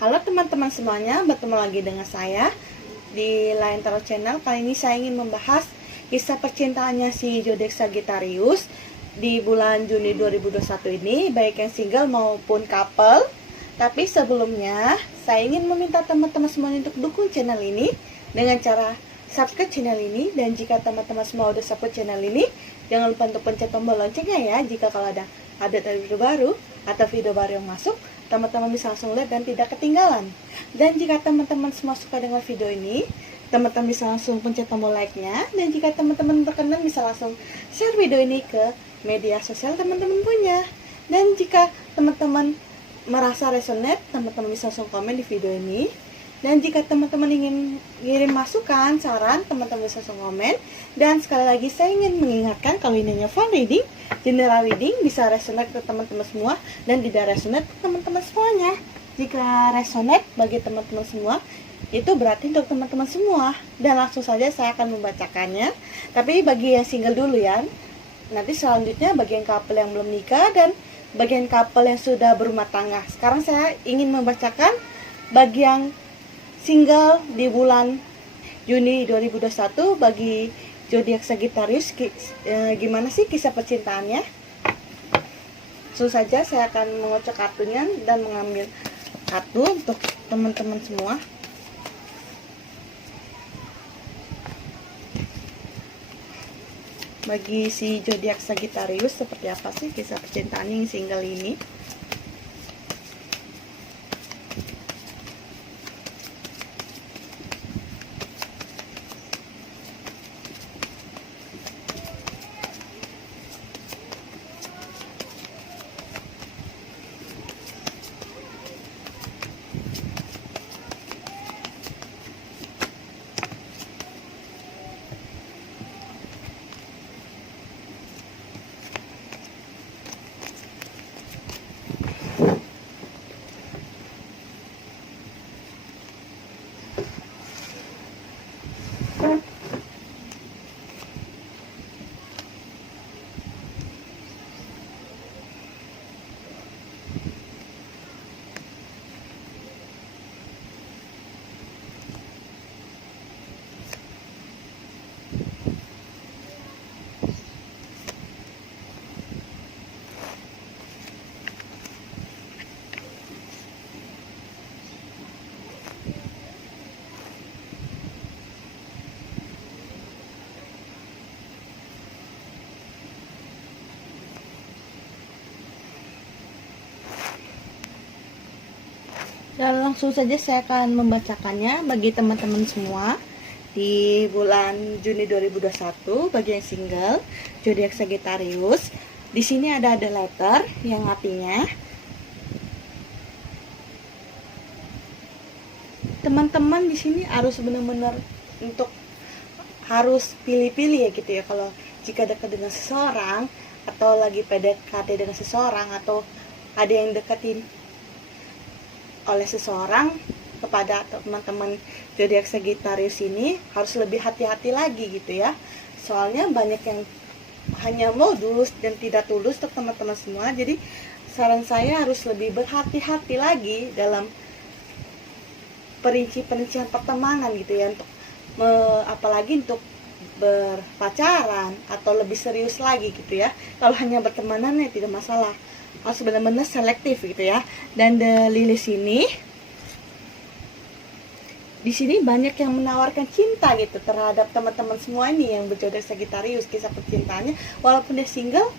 Halo teman-teman semuanya, bertemu lagi dengan saya di Lain Tarot Channel. Kali ini saya ingin membahas kisah percintaannya si zodiak Sagittarius di bulan Juni 2021 ini, baik yang single maupun couple. Tapi sebelumnya, saya ingin meminta teman-teman semuanya untuk dukung channel ini dengan cara subscribe channel ini. Dan jika teman-teman semua udah subscribe channel ini, jangan lupa untuk pencet tombol loncengnya ya, jika kalau ada video baru atau video baru yang masuk, teman-teman bisa langsung lihat dan tidak ketinggalan. Dan jika teman-teman semua suka dengan video ini, teman-teman bisa langsung pencet tombol like-nya. Dan jika teman-teman berkenan, bisa langsung share video ini ke media sosial teman-teman punya. Dan jika teman-teman merasa resonate, teman-teman bisa langsung komen di video ini. Dan jika teman-teman ingin ngirim masukan, saran, teman-teman bisa langsung komen. Dan sekali lagi saya ingin mengingatkan kalau ini hanya fun reading, general reading, bisa resonate ke teman-teman semua dan tidak resonate ke teman-teman semuanya. Jika resonate bagi teman-teman semua, itu berarti untuk teman-teman semua. Dan langsung saja saya akan membacakannya. Tapi bagi yang single dulu ya. Nanti selanjutnya bagi yang couple yang belum nikah dan bagian couple yang sudah berumah tangga. Sekarang saya ingin membacakan bagi yang single di bulan Juni 2021 bagi zodiak Sagittarius. Gimana sih kisah percintaannya? Langsung saja saya akan mengocok kartunya dan mengambil kartu untuk teman-teman semua. Bagi si zodiak Sagittarius, seperti apa sih kisah percintaan yang single ini? Dan langsung saja saya akan membacakannya bagi teman-teman semua di bulan Juni 2021 bagi yang single zodiak Sagittarius. Di sini ada letter yang artinya teman-teman di sini harus benar-benar untuk harus pilih-pilih ya gitu ya. Kalau jika dekat dengan seseorang atau lagi PDKT dengan seseorang atau ada yang deketin oleh seseorang, kepada teman-teman zodiak Sagittarius ini harus lebih hati-hati lagi gitu ya. Soalnya banyak yang hanya modus dan tidak tulus untuk teman-teman semua. Jadi saran saya harus lebih berhati-hati lagi dalam perincian pertemanan gitu ya, untuk apalagi untuk berpacaran atau lebih serius lagi gitu ya. Kalau hanya bertemanan ya tidak masalah, harus benar-benar selektif gitu ya. Dan the Lilith ini di sini banyak yang menawarkan cinta gitu terhadap teman-teman semua ini yang berzodiak Sagittarius. Kisah percintaannya walaupun dia single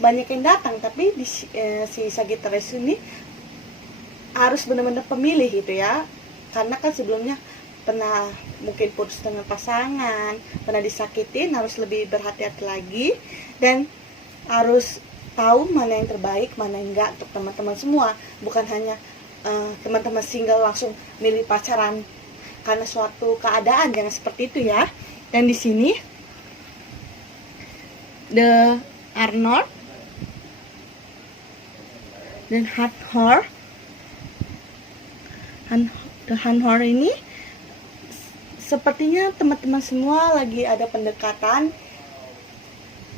banyak yang datang, tapi si Sagittarius ini harus benar-benar pemilih gitu ya. Karena kan sebelumnya pernah mungkin putus dengan pasangan, pernah disakitin, harus lebih berhati-hati lagi dan harus tahu mana yang terbaik, mana yang enggak untuk teman-teman semua. Bukan hanya teman-teman single langsung milih pacaran karena suatu keadaan, jangan seperti itu ya. Dan di sini the Arnold dan the Hanhor ini sepertinya teman-teman semua lagi ada pendekatan.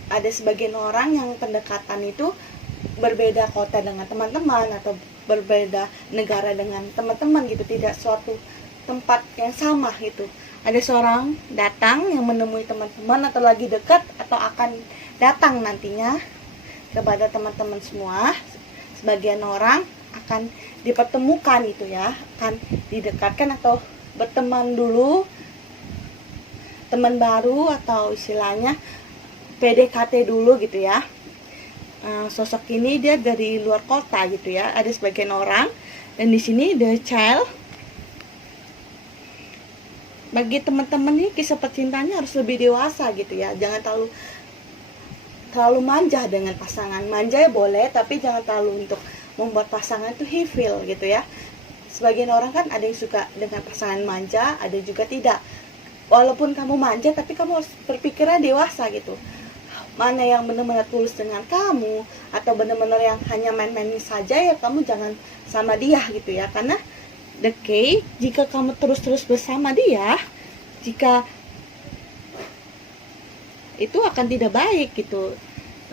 Ada sebagian orang yang pendekatan itu berbeda kota dengan teman-teman atau berbeda negara dengan teman-teman gitu, tidak suatu tempat yang sama gitu. Ada seorang datang yang menemui teman-teman atau lagi dekat atau akan datang nantinya kepada teman-teman semua. Sebagian orang akan dipertemukan gitu ya, akan didekatkan atau berteman dulu, teman baru atau istilahnya PDKT dulu gitu ya. Sosok ini dia dari luar kota gitu ya, ada sebagian orang. Dan di sini the child. Bagi teman-teman ini kisah percintaannya harus lebih dewasa gitu ya, jangan terlalu manja dengan pasangan. Manja ya boleh, tapi jangan terlalu untuk membuat pasangan itu hifil gitu ya. Sebagian orang kan ada yang suka dengan pasangan manja, ada juga tidak. Walaupun kamu manja, tapi kamu harus berpikirnya dewasa gitu. Mana yang benar-benar tulus dengan kamu, atau benar-benar yang hanya main-main saja, ya kamu jangan sama dia gitu ya. Karena jika kamu terus-terus bersama dia, jika itu akan tidak baik gitu.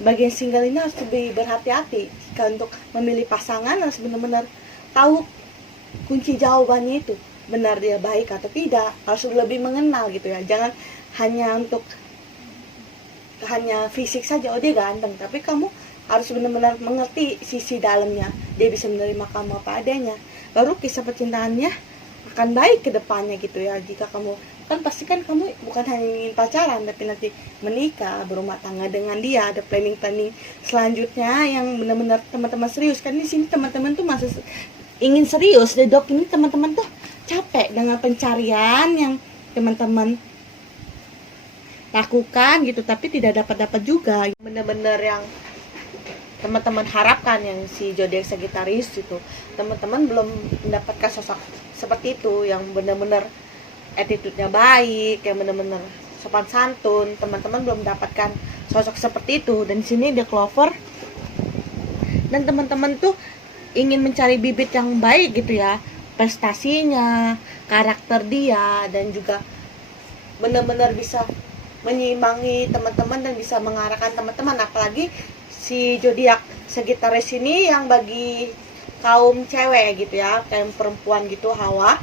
Bagian single ini harus lebih berhati-hati. Jika untuk memilih pasangan harus benar-benar tahu kunci jawabannya itu, benar dia baik atau tidak, harus lebih mengenal gitu ya. Jangan hanya fisik saja, oh dia ganteng, tapi kamu harus benar-benar mengerti sisi dalamnya, dia bisa menerima kamu apa adanya, baru kisah percintaannya akan baik ke depannya gitu ya. Jika kamu kan pasti kan kamu bukan hanya ingin pacaran, tapi nanti menikah, berumah tangga dengan dia, ada planning selanjutnya yang benar-benar teman-teman serius. Kan di sini teman-teman tuh masih ingin serius. The Dog ini teman-teman tuh capek dengan pencarian yang teman-teman lakukan gitu, tapi tidak dapat juga benar-benar yang teman-teman harapkan, yang si zodiak Sagittarius itu. Teman-teman belum mendapatkan sosok seperti itu, yang benar-benar attitude-nya baik, yang benar-benar sopan santun. Teman-teman belum mendapatkan sosok seperti itu. Dan di sini The Clover, dan teman-teman tuh ingin mencari bibit yang baik gitu ya, prestasinya, karakter dia, dan juga benar-benar bisa menyeimbangi teman-teman dan bisa mengarahkan teman-teman. Apalagi si zodiak Sagittarius ini yang bagi kaum cewek gitu ya, kaum perempuan gitu, Hawa,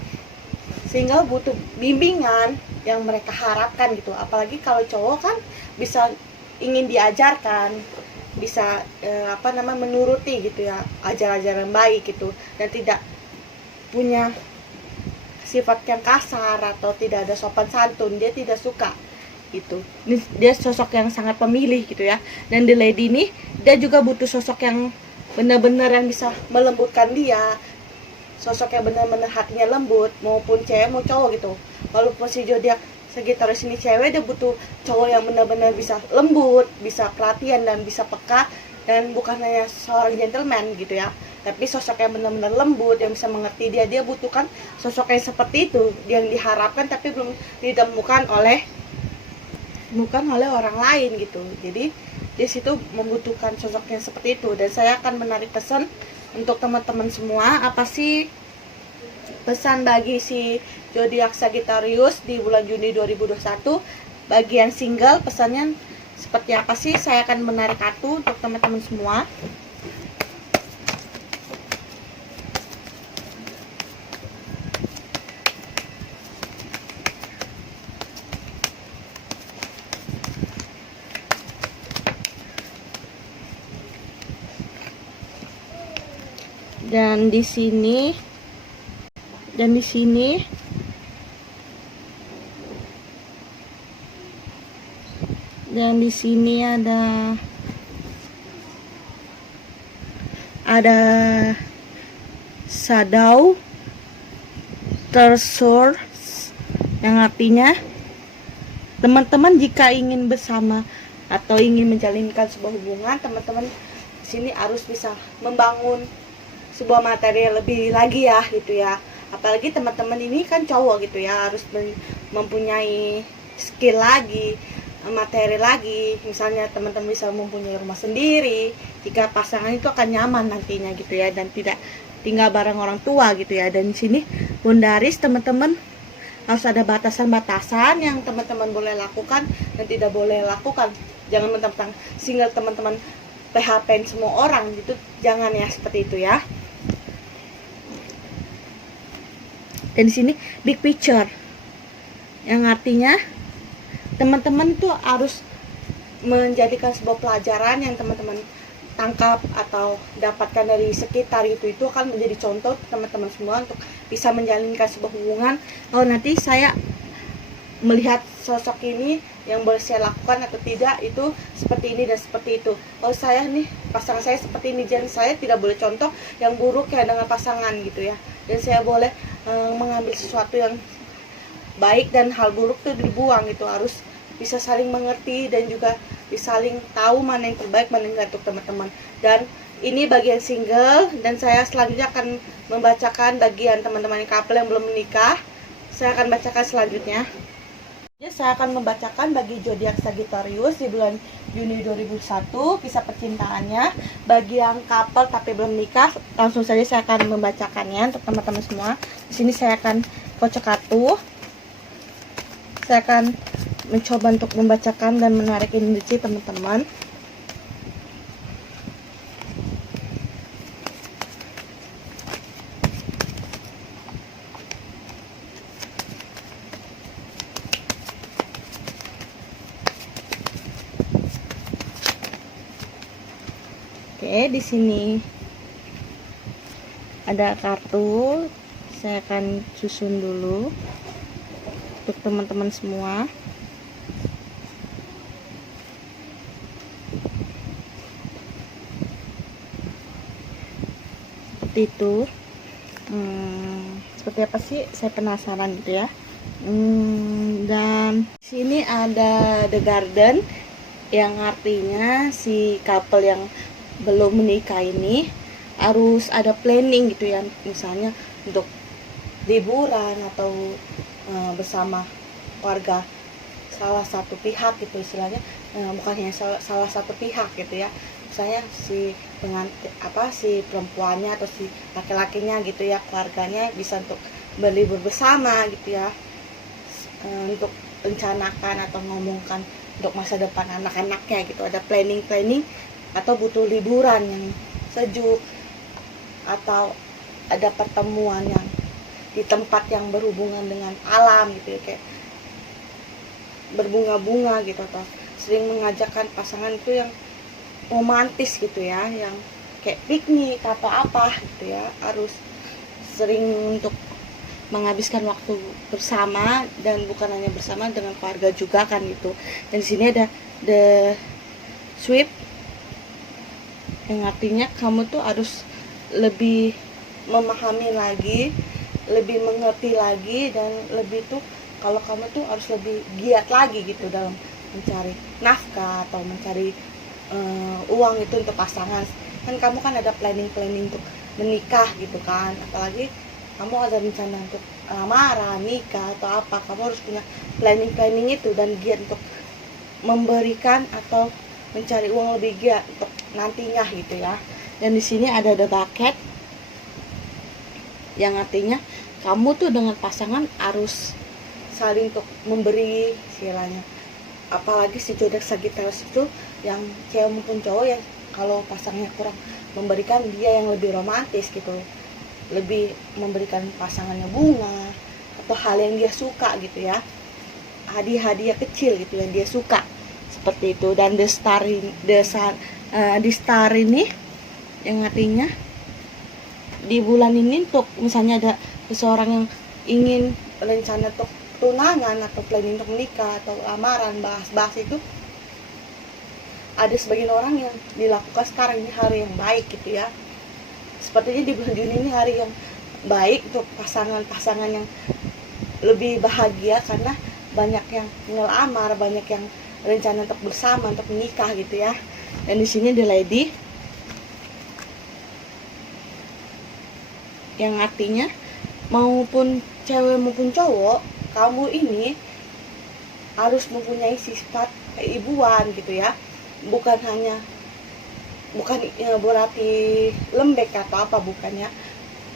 sehingga butuh bimbingan yang mereka harapkan gitu. Apalagi kalau cowok kan bisa ingin diajarkan, bisa menuruti gitu ya, ajaran-ajaran baik gitu, dan tidak punya sifat yang kasar atau tidak ada sopan santun, dia tidak suka gitu. Dia sosok yang sangat pemilih gitu ya. Dan The Lady ini dia juga butuh sosok yang benar-benar yang bisa melembutkan dia, sosok yang benar-benar hatinya lembut, maupun cewek mau cowok gitu. Walaupun si zodiak Sagittarius ini cewek, dia butuh cowok yang benar-benar bisa lembut, bisa perhatian, dan bisa peka, dan bukan hanya seorang gentleman gitu ya, tapi sosok yang benar-benar lembut, yang bisa mengerti dia. Dia butuhkan sosok yang seperti itu, yang diharapkan tapi belum ditemukan oleh orang lain gitu. Jadi di situ membutuhkan sosok yang seperti itu. Dan saya akan menarik pesan untuk teman-teman semua. Apa sih pesan bagi si zodiak Sagittarius di bulan Juni 2021? Bagian single, pesannya seperti apa sih? Saya akan menarik kartu untuk teman-teman semua. Dan di sini ada Shadow Tersor, yang artinya teman-teman jika ingin bersama atau ingin menjalinkan sebuah hubungan, teman-teman di sini harus bisa membangun sebuah materi lebih lagi ya gitu ya. Apalagi teman-teman ini kan cowok gitu ya, harus mempunyai skill lagi, materi lagi. Misalnya teman-teman bisa mempunyai rumah sendiri, jika pasangan itu akan nyaman nantinya gitu ya, dan tidak tinggal bareng orang tua gitu ya. Dan di sini Bundaris, teman-teman harus ada batasan-batasan yang teman-teman boleh lakukan dan tidak boleh lakukan. Jangan mentang-mentang single teman-teman PHP semua orang gitu, jangan ya, seperti itu ya. Dan di sini big picture, yang artinya teman-teman tuh harus menjadikan sebuah pelajaran yang teman-teman tangkap atau dapatkan dari sekitar itu akan menjadi contoh teman-teman semua untuk bisa menjalinkan sebuah hubungan. Oh, nanti saya melihat sosok ini yang boleh saya lakukan atau tidak itu seperti ini dan seperti itu. Oh, saya nih pasangan saya seperti ini, dan saya tidak boleh contoh yang buruk ya dengan pasangan gitu ya. Dan saya boleh mengambil sesuatu yang baik, dan hal buruk itu dibuang gitu. Harus bisa saling mengerti dan juga bisa saling tahu mana yang terbaik, mana yang enggak untuk teman-teman. Dan ini bagian single, dan saya selanjutnya akan membacakan bagian teman-teman couple yang belum menikah. Saya akan bacakan selanjutnya. Saya akan membacakan bagi zodiak Sagittarius di bulan Juni 2001 kisah percintaannya. Bagi yang couple tapi belum nikah, langsung saja saya akan membacakannya untuk teman-teman semua. Di sini saya akan kocok kartu. Saya akan mencoba untuk membacakan dan menarik energi teman-teman. Oke, di sini ada kartu. Saya akan susun dulu untuk teman-teman semua. Seperti itu. Seperti apa sih? Saya penasaran gitu ya. Dan sini ada The Garden, yang artinya si couple yang belum menikah ini harus ada planning gitu ya, misalnya untuk liburan atau bersama keluarga salah satu pihak gitu istilahnya, bukan hanya salah satu pihak gitu ya, misalnya si si perempuannya atau si laki-lakinya gitu ya, keluarganya bisa untuk berlibur bersama gitu ya, untuk rencanakan atau ngomongkan untuk masa depan anak-anaknya gitu, ada planning atau butuh liburan yang sejuk, atau ada pertemuan yang di tempat yang berhubungan dengan alam gitu ya, kayak berbunga-bunga gitu, atau sering mengajakkan pasangan itu yang romantis gitu ya, yang kayak piknik atau apa gitu ya, harus sering untuk menghabiskan waktu bersama, dan bukan hanya bersama dengan keluarga juga kan gitu. Dan di sini ada The Sweep, yang artinya kamu tuh harus lebih memahami lagi, lebih mengerti lagi, dan lebih tuh kalau kamu tuh harus lebih giat lagi gitu dalam mencari nafkah atau mencari uang itu untuk pasangan. Kan kamu kan ada planning untuk menikah gitu kan, apalagi kamu ada rencana untuk lamaran, nikah atau apa, kamu harus punya planning itu dan giat untuk memberikan atau mencari uang lebih giat untuk nantinya gitu ya. Dan di sini ada The Bucket, yang artinya kamu tuh dengan pasangan harus saling untuk memberi istilahnya. Apalagi si zodiak Sagittarius itu yang cewek maupun cowok, yang kalau pasangannya kurang memberikan, dia yang lebih romantis gitu, lebih memberikan pasangannya bunga atau hal yang dia suka gitu ya, hadiah-hadiah kecil gitu yang dia suka, seperti itu. Dan The Star ini yang artinya di bulan ini untuk misalnya ada seseorang yang ingin rencana untuk tunangan atau planning untuk menikah atau lamaran, bahas itu, ada sebagian orang yang dilakukan sekarang, ini hari yang baik gitu ya. Sepertinya di bulan Juni ini hari yang baik untuk pasangan-pasangan yang lebih bahagia, karena banyak yang ngelamar, banyak yang rencana untuk bersama, untuk menikah gitu ya. Dan di sini The Lady, yang artinya maupun cewek maupun cowok, kamu ini harus mempunyai sifat keibuan gitu ya, bukan berarti lembek atau apa, bukannya,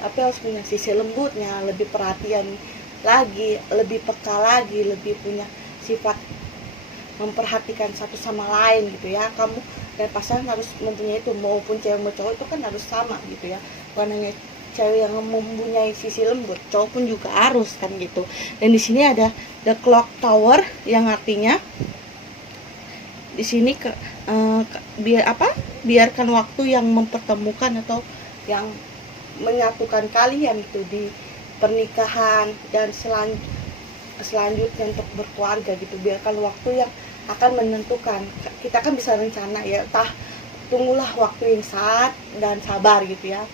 tapi harus punya sisi lembutnya, lebih perhatian lagi, lebih peka lagi, lebih punya sifat memperhatikan satu sama lain gitu ya. Kamu dan pasangan harus mempunyai itu, maupun cewek maupun cowok itu kan harus sama gitu ya, bukan hanya cewek yang mempunyai sisi lembut, cowok pun juga harus kan gitu. Dan di sini ada the clock tower yang artinya di sini biarkan waktu yang mempertemukan atau yang menyatukan kalian itu di pernikahan dan selanjutnya untuk berkeluarga gitu. Biarkan waktu yang akan menentukan. Kita kan bisa rencana ya, tunggulah waktu yang saat dan sabar gitu ya,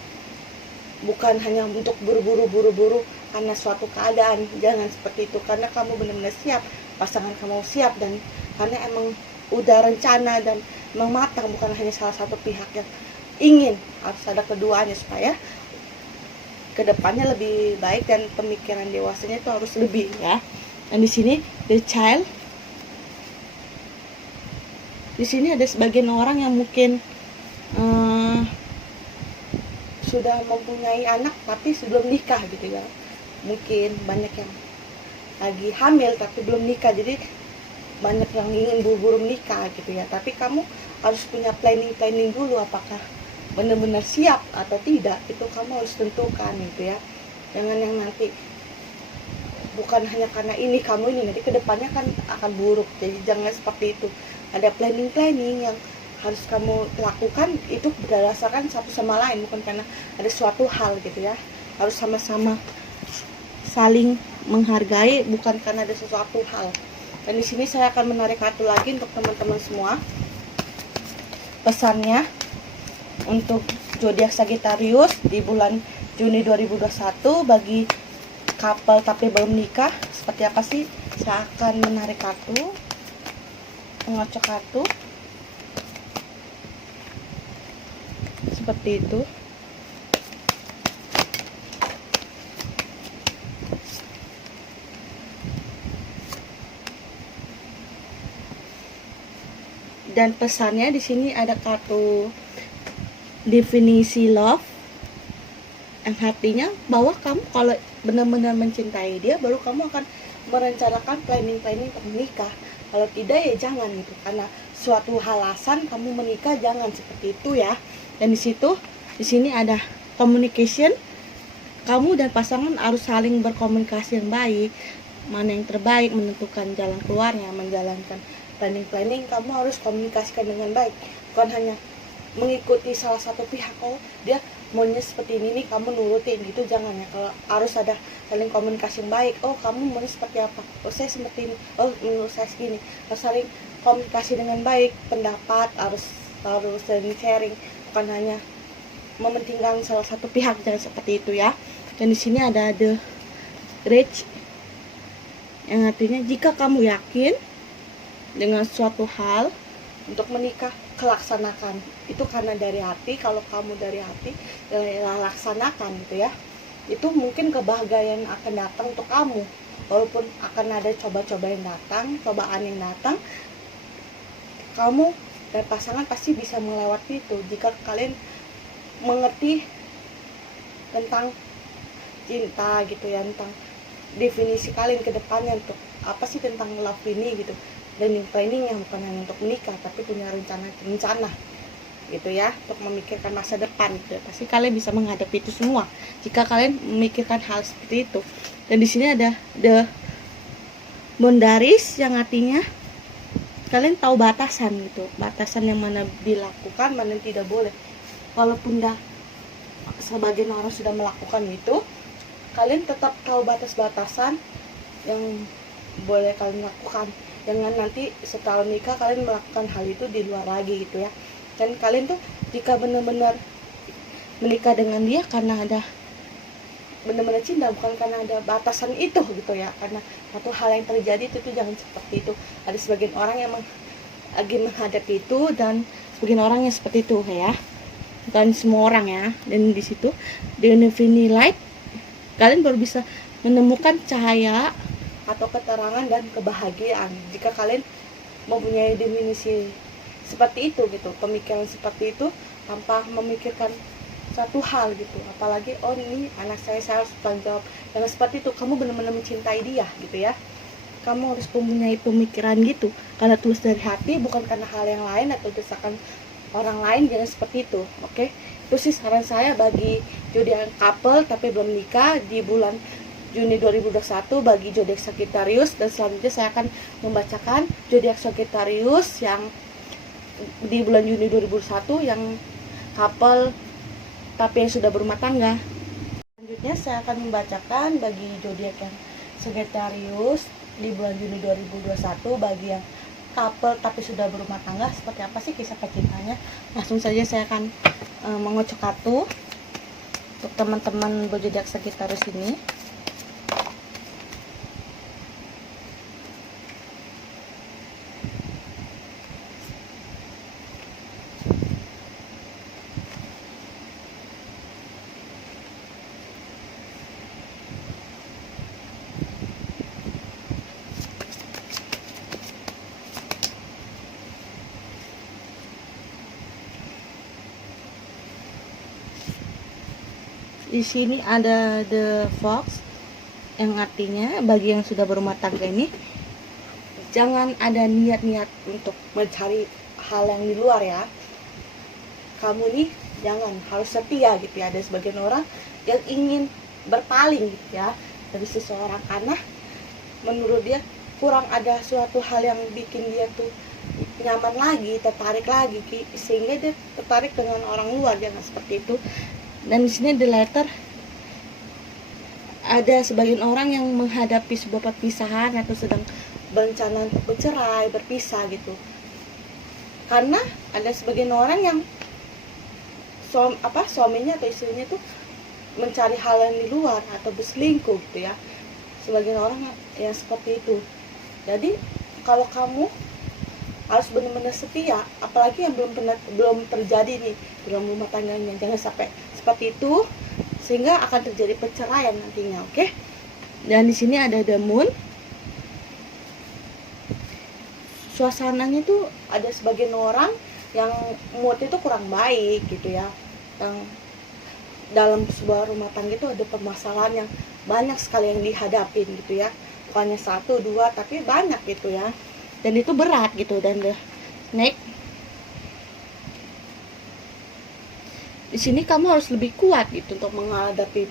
bukan hanya untuk buru-buru karena suatu keadaan. Jangan seperti itu, karena kamu benar-benar siap, pasangan kamu siap, dan karena emang udah rencana dan emang matang, bukan hanya salah satu pihak yang ingin, harus ada keduanya supaya kedepannya lebih baik dan pemikiran dewasanya itu harus lebih ya. Dan di sini the child, di sini ada sebagian orang yang mungkin sudah mempunyai anak tapi sebelum nikah gitu ya. Mungkin banyak yang lagi hamil tapi belum nikah, jadi banyak yang ingin buru-buru menikah gitu ya. Tapi kamu harus punya planning dulu, apakah benar-benar siap atau tidak, itu kamu harus tentukan gitu ya. Jangan yang nanti bukan hanya karena ini kamu ini, nanti kedepannya kan akan buruk. Jadi jangan seperti itu. Ada planning yang harus kamu lakukan itu berdasarkan satu sama lain, bukan karena ada suatu hal gitu ya. Harus sama-sama saling menghargai, bukan karena ada sesuatu hal. Dan di sini saya akan menarik kartu lagi untuk teman-teman semua. Pesannya untuk zodiak Sagittarius di bulan Juni 2021 bagi couple tapi belum nikah, seperti apa sih? Saya akan menarik kartu, mengocok kartu seperti itu. Dan pesannya di sini ada kartu definisi love, yang artinya bahwa kamu kalau benar-benar mencintai dia, baru kamu akan merencanakan planning untuk menikah. Kalau tidak ya jangan gitu, karena suatu alasan kamu menikah, jangan seperti itu ya. Dan di sini ada communication, kamu dan pasangan harus saling berkomunikasi yang baik, mana yang terbaik, menentukan jalan keluarnya, menjalankan planning. Kamu harus komunikasikan dengan baik, bukan hanya mengikuti salah satu pihak. Oh dia maunya seperti ini nih, kamu nurutin, itu jangan ya. Kalau harus ada saling komunikasi yang baik. Oh kamu mau seperti apa, oh saya seperti ini, oh menurut saya segini. Harus saling komunikasi dengan baik, pendapat harus saling sharing, bukan hanya mementingkan salah satu pihak, jangan seperti itu ya. Dan di sini ada the rich, yang artinya jika kamu yakin dengan suatu hal untuk menikah, laksanakan itu karena dari hati. Kalau kamu dari hati, laksanakan gitu ya. Itu mungkin kebahagiaan akan datang untuk kamu, walaupun akan ada coba-coba yang datang, cobaan yang datang, kamu dan pasangan pasti bisa melewati itu jika kalian mengerti tentang cinta gitu ya, tentang definisi kalian ke depannya untuk apa sih tentang love ini gitu. Dan planning yang bukan hanya untuk menikah, tapi punya rencana gitu ya, untuk memikirkan masa depan gitu. Pasti kalian bisa menghadapi itu semua jika kalian memikirkan hal seperti itu. Dan di sini ada the boundaries, yang artinya kalian tahu batasan gitu, batasan yang mana dilakukan, mana yang tidak boleh. Walaupun sebagian orang sudah melakukan itu, kalian tetap tahu batas-batasan yang boleh kalian lakukan. Jangan nanti setelah nikah kalian melakukan hal itu di luar lagi gitu ya. Dan kalian tuh jika benar-benar menikah dengan dia karena ada benar-benar cinta, bukan karena ada batasan itu gitu ya. Karena satu hal yang terjadi itu jangan seperti itu. Ada sebagian orang yang lagi menghadapi itu, dan sebagian orang yang seperti itu ya. Bukan semua orang ya. Dan di situ the infinity light, kalian baru bisa menemukan cahaya atau keterangan dan kebahagiaan jika kalian mempunyai definisi seperti itu gitu, pemikiran seperti itu tanpa memikirkan satu hal gitu. Apalagi oh ini anak saya harus tanggung jawab. Jangan seperti itu. Kamu benar-benar mencintai dia gitu ya. Kamu harus mempunyai pemikiran gitu karena tulus dari hati, bukan karena hal yang lain atau desakan orang lain. Jangan seperti itu, oke? Itu sih saran saya bagi zodiak couple tapi belum nikah di bulan Juni 2021 bagi zodiak Sagittarius. Dan selanjutnya saya akan membacakan zodiak Sagittarius yang di bulan Juni 2021 yang couple tapi yang sudah berumah tangga. Selanjutnya saya akan membacakan bagi zodiak yang Sagittarius di bulan Juni 2021 bagi yang couple tapi sudah berumah tangga. Seperti apa sih kisah percintaannya? Langsung saja saya akan mengocok kartu untuk teman-teman zodiak Sagittarius ini. Di sini ada the fox yang artinya bagi yang sudah berumah tangga ini jangan ada niat-niat untuk mencari hal yang di luar ya. Kamu nih jangan, harus setia gitu ya. Ada sebagian orang yang ingin berpaling gitu ya dari seseorang karena menurut dia kurang ada suatu hal yang bikin dia tuh nyaman lagi, tertarik lagi, sehingga dia tertarik dengan orang luar. Jangan seperti itu. Dan di sini the letter ada sebagian orang yang menghadapi sebuah perpisahan atau sedang berencana untuk bercerai, berpisah gitu. Karena ada sebagian orang yang suaminya atau istrinya tuh mencari hal yang di luar atau berselingkuh gitu ya. Sebagian orang yang seperti itu. Jadi kalau kamu harus benar-benar setia, apalagi yang belum terjadi nih dalam rumah tangganya, jangan sampai seperti itu sehingga akan terjadi perceraian nantinya, oke? Dan di sini ada the moon. Suasananya tuh ada sebagian orang yang mood itu kurang baik gitu ya. Yang dalam sebuah rumah tangga itu ada permasalahan yang banyak sekali yang dihadapin gitu ya. Bukannya 1, 2 tapi banyak gitu ya. Dan itu berat gitu. Dan the snake, di sini kamu harus lebih kuat gitu untuk menghadapi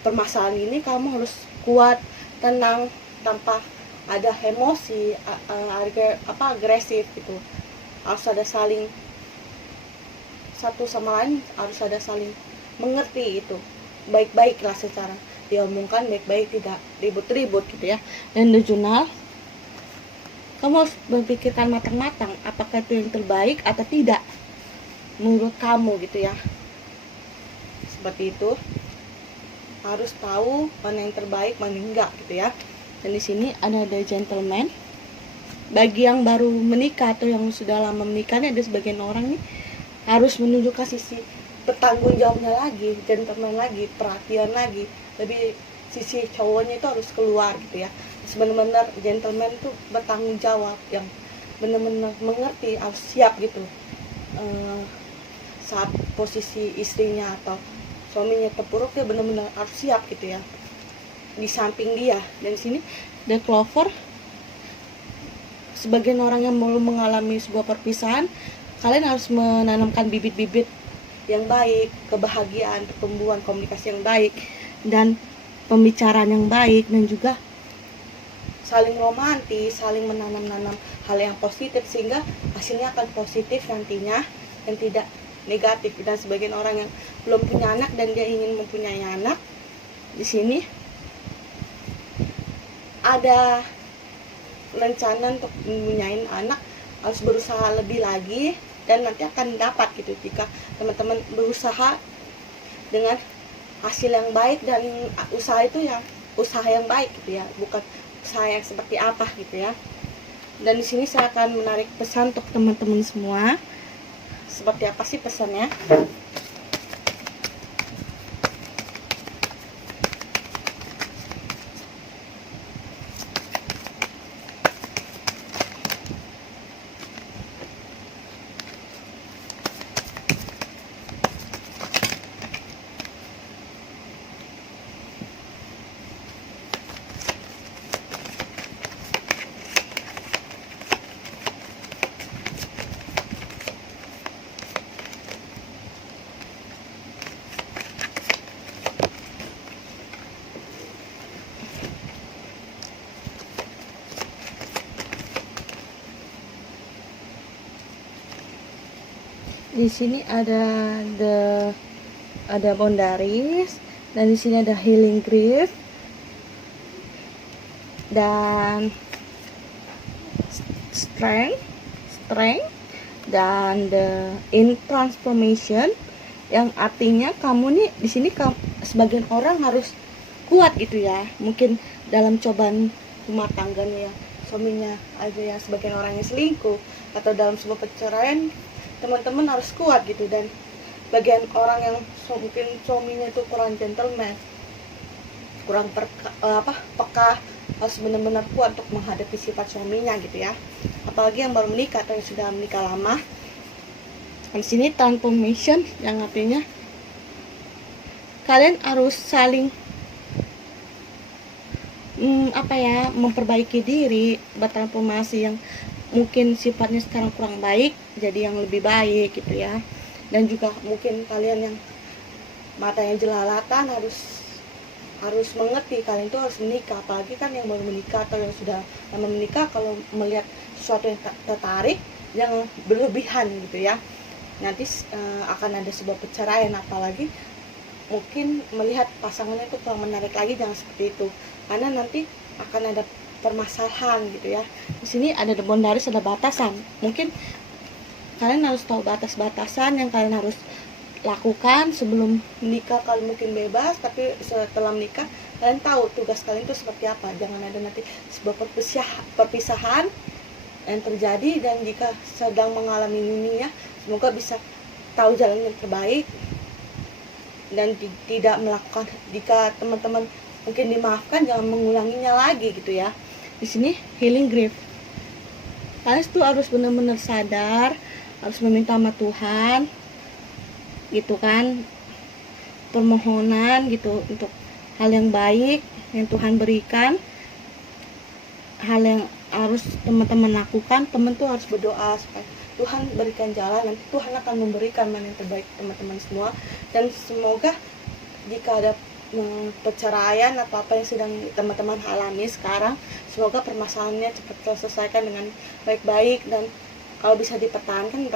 permasalahan ini. Kamu harus kuat, tenang, tanpa ada emosi, agresif gitu. Harus ada saling satu sama lain, harus ada saling mengerti itu. Baik-baiklah secara diomongkan, baik-baik, tidak ribut-ribut gitu ya. Dan the journal, kamu harus berpikirkan matang-matang apakah itu yang terbaik atau tidak menurut kamu gitu ya. Seperti itu, harus tahu mana yang terbaik, mana yang enggak gitu ya. Dan di sini ada the gentleman. Bagi yang baru menikah atau yang sudah lama menikah nih, ada sebagian orang nih harus menunjukkan sisi bertanggung jawabnya lagi, gentleman lagi, perhatian lagi. Lebih sisi cowoknya itu harus keluar gitu ya. Benar-benar gentleman itu bertanggung jawab, yang benar-benar mengerti, harus siap gitu saat posisi istrinya atau suaminya terpuruk, dia benar-benar harus siap gitu ya di samping dia. Dan di sini the clover, sebagian orang yang belum mengalami sebuah perpisahan, kalian harus menanamkan bibit-bibit yang baik, kebahagiaan, pertumbuhan, komunikasi yang baik, dan pembicaraan yang baik, dan juga saling romantis, saling menanam-nanam hal yang positif sehingga hasilnya akan positif nantinya dan tidak negatif. Dan sebagian orang yang belum punya anak dan dia ingin mempunyai anak, di sini ada rencana untuk mempunyai anak, harus berusaha lebih lagi dan nanti akan dapat gitu jika teman-teman berusaha dengan hasil yang baik. Dan usaha itu yang usaha yang baik gitu ya, bukan usaha yang seperti apa gitu ya. Dan di sini saya akan menarik pesan untuk teman-teman semua. Seperti apa sih pesannya? Di sini ada boundaries, dan di sini ada healing grief, dan strength, dan the in transformation, yang artinya kamu nih di sini sebagian orang harus kuat gitu ya. Mungkin dalam cobaan rumah tangganya ya, suaminya ada yang sebagian orang yang selingkuh, atau dalam sebuah perceraian, teman-teman harus kuat gitu. Dan bagian orang yang mungkin suaminya itu kurang gentleman, kurang peka, harus benar-benar kuat untuk menghadapi sifat suaminya gitu ya. Apalagi yang baru menikah atau yang sudah menikah lama. Di sini transformation, yang artinya kalian harus saling memperbaiki diri, bertransformasi yang mungkin sifatnya sekarang kurang baik jadi yang lebih baik gitu ya. Dan juga mungkin kalian yang matanya jelalatan harus mengerti kalian itu harus menikah. Apalagi kan yang baru menikah atau yang sudah lama menikah, kalau melihat sesuatu yang tertarik, jangan berlebihan gitu ya. Nanti akan ada sebuah perceraian. Apalagi mungkin melihat pasangannya itu kurang menarik lagi, jangan seperti itu, karena nanti akan ada permasalahan gitu ya. Di sini ada boundaries, ada batasan. Mungkin kalian harus tahu batas-batasan yang kalian harus lakukan sebelum menikah. Kalian mungkin bebas, tapi setelah menikah kalian tahu tugas kalian itu seperti apa. Jangan ada nanti sebuah perpisahan yang terjadi. Dan jika sedang mengalami ini ya, semoga bisa tahu jalan yang terbaik dan tidak melakukan, jika teman-teman mungkin dimaafkan, jangan mengulanginya lagi gitu ya. Di sini healing grief, kalian tuh harus benar-benar sadar, harus meminta sama Tuhan gitu kan, permohonan gitu untuk hal yang baik yang Tuhan berikan. Hal yang harus teman-teman lakukan, teman tuh harus berdoa supaya Tuhan berikan jalan, nanti Tuhan akan memberikan mana yang terbaik teman-teman semua. Dan semoga jika ada perceraian atau apa yang sedang teman-teman alami sekarang, semoga permasalahannya cepat terselesaikan dengan baik-baik, dan kalau bisa dipertahankan,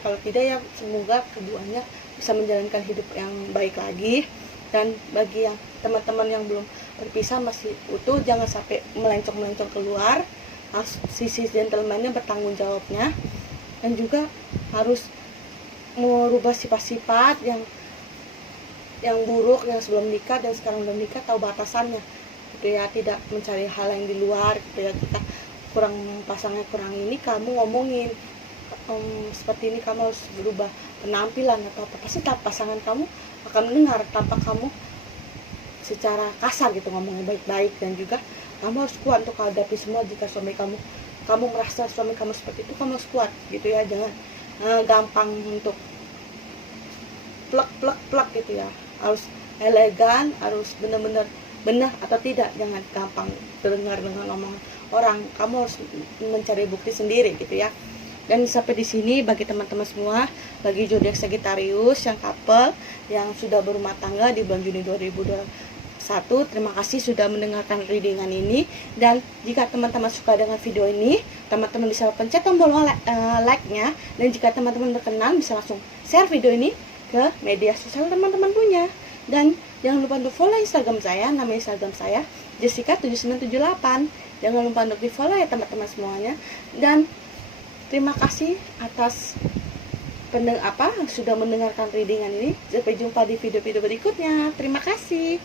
kalau tidak ya semoga keduanya bisa menjalankan hidup yang baik lagi. Dan bagi yang teman-teman yang belum berpisah masih utuh, jangan sampai melencong-melencong keluar, harus sisi gentleman-nya bertanggung jawabnya. Dan juga harus merubah sifat-sifat yang buruk yang sebelum nikah dan sekarang udah nikah, tahu batasannya gitu ya. Tidak mencari hal yang di luar gitu ya. Kita pasangnya kurang ini, kamu ngomongin seperti ini, kamu harus berubah penampilan atau apa, pasti pasangan kamu akan mendengar tanpa kamu secara kasar gitu ngomongnya baik-baik. Dan juga kamu harus kuat untuk hadapi semua. Jika suami kamu merasa suami kamu seperti itu, kamu harus kuat gitu ya. Jangan gampang untuk plek gitu ya. Harus elegan, harus benar-benar benar atau tidak. Jangan gampang dengar dengan omongan orang. Kamu harus mencari bukti sendiri gitu ya. Dan sampai di sini bagi teman-teman semua, bagi zodiak Sagittarius yang couple yang sudah berumah tangga di bulan Juni 2021, terima kasih sudah mendengarkan readingan ini. Dan jika teman-teman suka dengan video ini, teman-teman bisa pencet tombol like-nya. Dan jika teman-teman berkenan, bisa langsung share video ini ke media sosial teman-teman punya. Dan jangan lupa untuk follow Instagram saya, nama Instagram saya Jessica7978. Jangan lupa untuk di follow ya teman-teman semuanya. Dan terima kasih atas sudah mendengarkan readingan ini. Sampai jumpa di video-video berikutnya. Terima kasih.